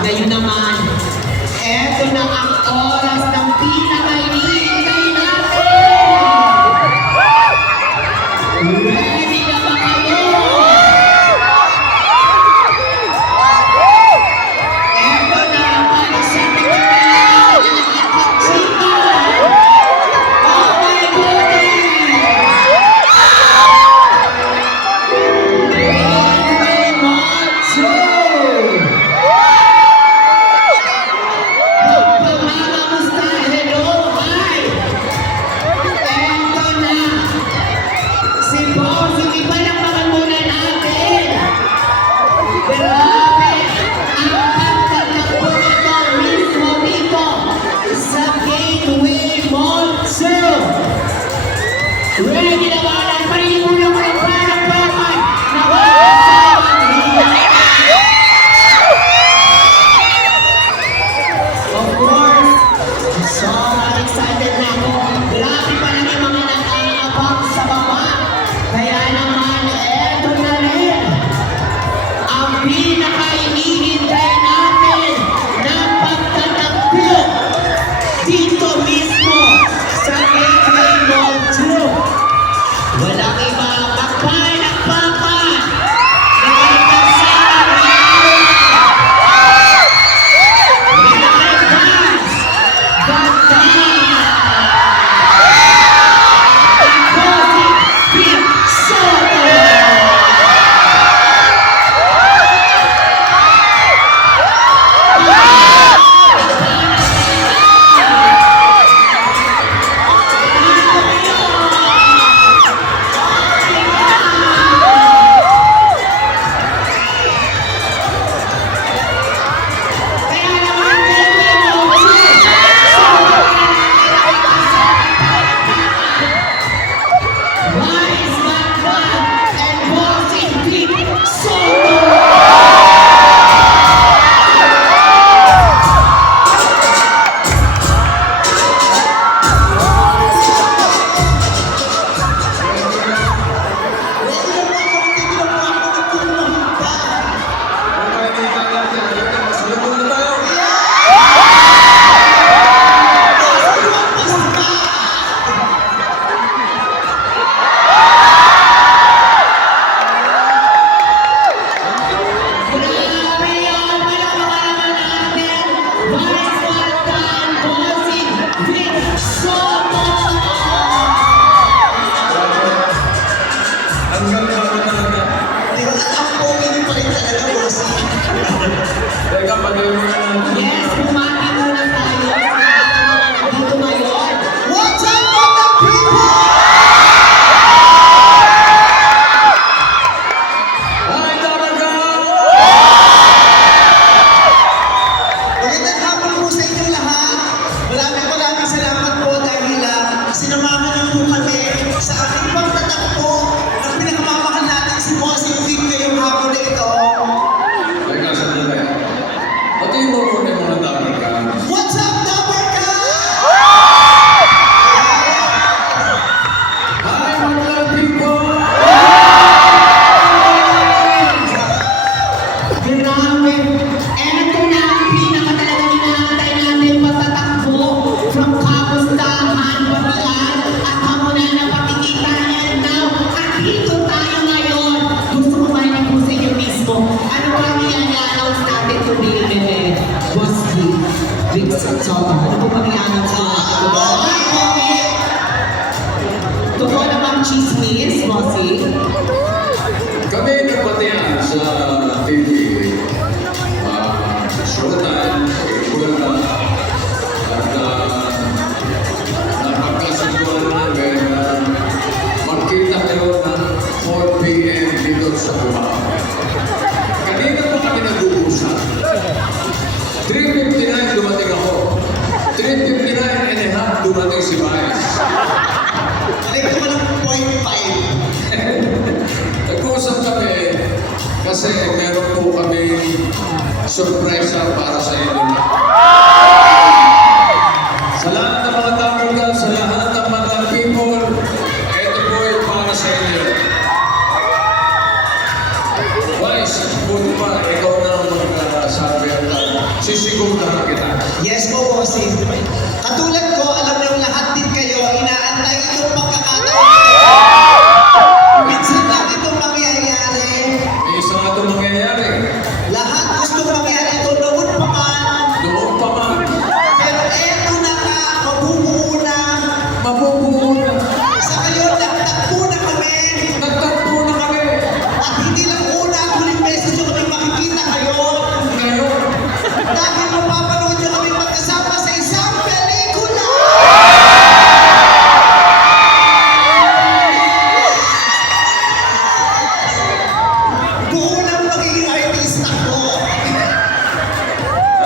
Ngayon naman, eto na ang oras ng pinaka-hinihintay natin! Ready na ba kayo? Eto na para sa pinaka-hinihintay ng chika! Oh my goodness! Ready na ba? Parinig mo lang ng palakpakan na of course, sobrang excited na ako. Grabe pa lang yung mga nag-aabang sa baba. Kaya naman, eto na rin ang pinaka-hinihintay natin na pagtatakbo dito mismo sa Gateway Mall 2. Walang iba, magpalakpakan! Yes, bumati muna tayo. Dito ngayon. What's up, mga people? Hi, Taraga! Magandang hapon po sa inyong lahat. Maraming salamat po dahil sinamahan niyo po kami sa ating pagtatakbo ng pinakamamahal natin si Bossing Vic ngayong hapon na ito. What's up, Dabarka? Hi, mga people! Grabe! Eto na ang pinakatalagang inaantay natin pagtatakbo from kapustahan, babian, at hamunan na pakikita and now. At dito tayo ngayon. Gusto ko marinig po sa inyo mismo. Ano ba ang i-announce natin to be Boss Vic Soto? Ano po bang i-announce ko? Totoo na bang chismis, Bossy? Kami nagpatihan sa TV, Showtime, Iguala, at napagkasunduan namin na magkita kayo ng 4 p.m. dito sa Buha. Kanina pa kami nag-uusap. 3:59 dumating ako. 3:59 and a half dumating si Vice. Alay ko ng 0.5. Nag-uusap kami kasi meron po kami surpresa para sa inyo. Sa lahat ng mga Tamarga, sa lahat ng mga people, ito po ay para sa inyo. Vice, buti pa, ikaw na ang magsabi ang bossing. Katulad ko, alam niyo lahat din kayo, inaantay yung pagkakataon. Minsan lang ito mangyayari. May isa nga ito mangyayari. Lahat gusto mangyari ito noon pa man. Doon pa man. Pero eto na nga, mabubuo na. Mabubuo na. Sa ngayon, nagtagpo na kami. Nagtagpo na kami. At hindi lang una, huling beses nyo kami makikita kayo. Ngayon, Dahil mapapanood nyo kami magkasama sa isang pelikula. Buo ng magiging artista ko.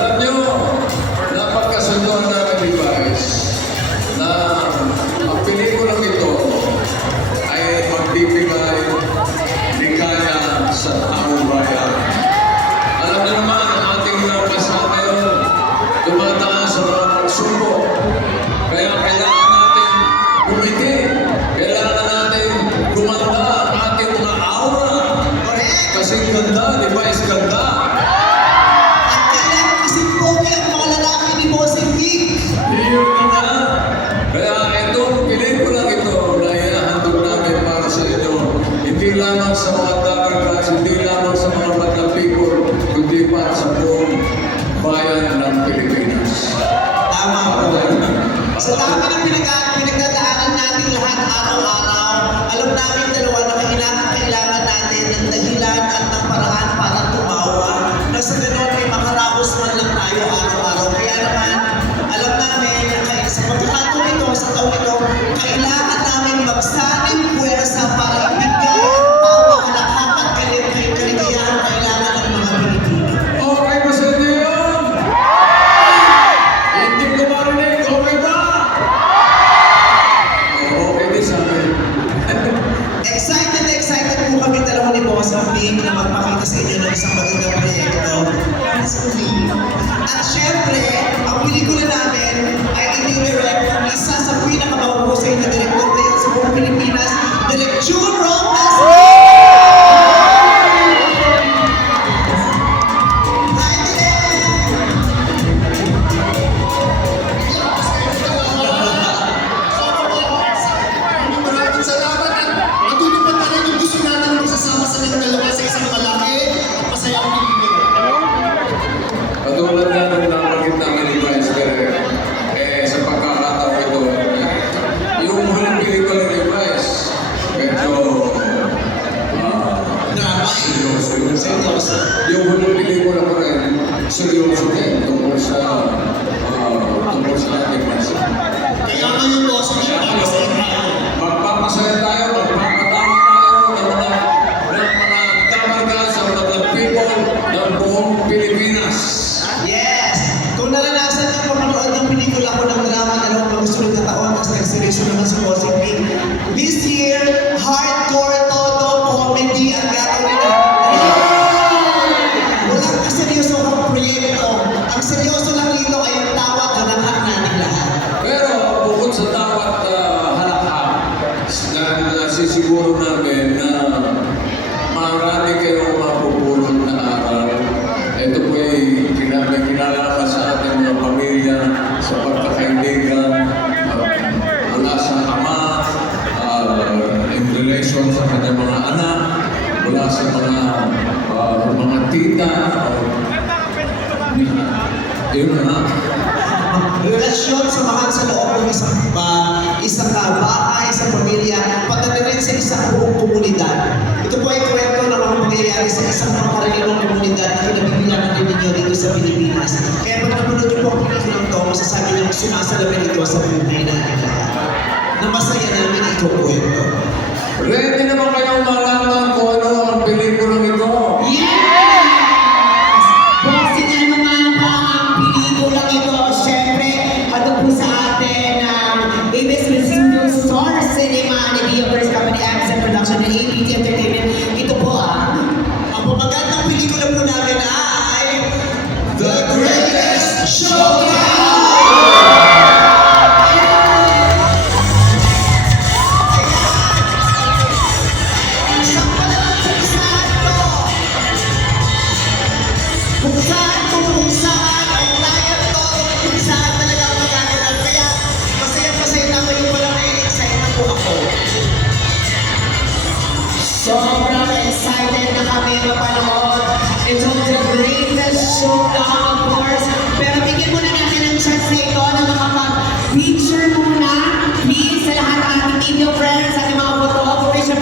alam nyo, napagkasunduan namin ni Vice na ang pelikulang ito ay magbibigay ligaya sa taong bayan. Alam nyo naman, ang ating mga bansa ngayon dumadaan sa mga pagsubok. Kaya kailangan natin umiti. Kailangan natin gumanda ang ating mga aura. Correct. Kasi ganda, di ba? Is ganda. At kailangan kasi pogi ang mga lalaki ni Bossing Vic. Yun na nga. Kaya itong pelikula ito na inahandog namin para sa inyo, hindi lamang sa mga taga-class, hindi lamang sa mga bata people, kundi para sa buong bayan ng Pilipinas. Tama po. Sa dami ng pinagdadaanan natin lahat araw-araw, alam namin dalawa na kailangan natin ng dahilan at ng paraan para tumawa. Na sa ganon ay makaraos man lang tayo araw-araw. Kaya naman, alam namin na sa pagkakataon ito, sa taon ito, kailangan namin magsanib puwersa para ibigay ang tawa, lahat at kaligayahan kailangan ng mga Pilipino. Okay ba sa inyo yun? Hindi ko marinig. Okay ba? Okay din sa amin. Excited na excited po kami dalawa ni Boss Vic na magpakita sa inyo ng isang magandang proyekto. At syempre, ang pelikula namin ay inidirect ng isa sa pinakamahusay na direktor ngayon sa buong Pilipinas, Direk June Robles. Hi, Direk! Maraming salamat at matutupad na rin yung gusto natin magsasama sa inyong dalawa sa isang malaki at masayang Pilipino. Katulad nga ng nabanggit namin ni Vice Gere, sa pagkakataon ito, yung huling pelikula ni Vice, medyo seryoso yun. Seryoso. Yung huling pelikula ko rin, seryoso din tungkol sa ating bansa. Kaya ngayon po, sa inyo, masaya tayo. Magpapasaya tayo, magpapatawa tayo ng mga tamarga sa mga people ng buong Pilipinas. Yes! Kung naranasan niyo pamanood ng pelikula ko ng drama na lang mga susunod na taon, tapos nag-seryoso naman sa Bossing Vic. This year, hardcore todo comedy ang gagawin natin. Walang kaseryoso ang proyekto. Ang seryoso lang dito ay ang tawag na lahat natin lahat. Pero bukod sa tawat halakha, nasisiguro namin na marami kayong mapupulot na aral. Ito po ay kinalaman sa ating mga pamilya, sa pagkakaibigan, mula sa ama, in relation sa kanyang mga anak, mula sa mga tita, yun na. Relasyon, samahan sa loob ng isang bahay, isang pamilya, pati na rin sa isang buong komunidad. Ito po ay kwento ng mga pangyayari sa isang mga karaniwang komunidad na kinabibilangan din ninyo dito sa Pilipinas. Kaya pag napanood niyo po ang pelikulang to, masasabi niyo sumasalamin ito sa buhay natin lahat. Na masaya namin ito po ito. Ready naman kayong malaman kung ano ang pelikulang ito? Yes! Bossing ano nga ba ang pelikulang ito? Siyempre, ano po sa atin ang ABS Studio Star Cinema ni Via First Company Accent Production and ABT Entertainment. Ito po ang pamagandang pelikula po namin ay The Greatest Showdown! Isang pala lang sa isahan ko! Kung saan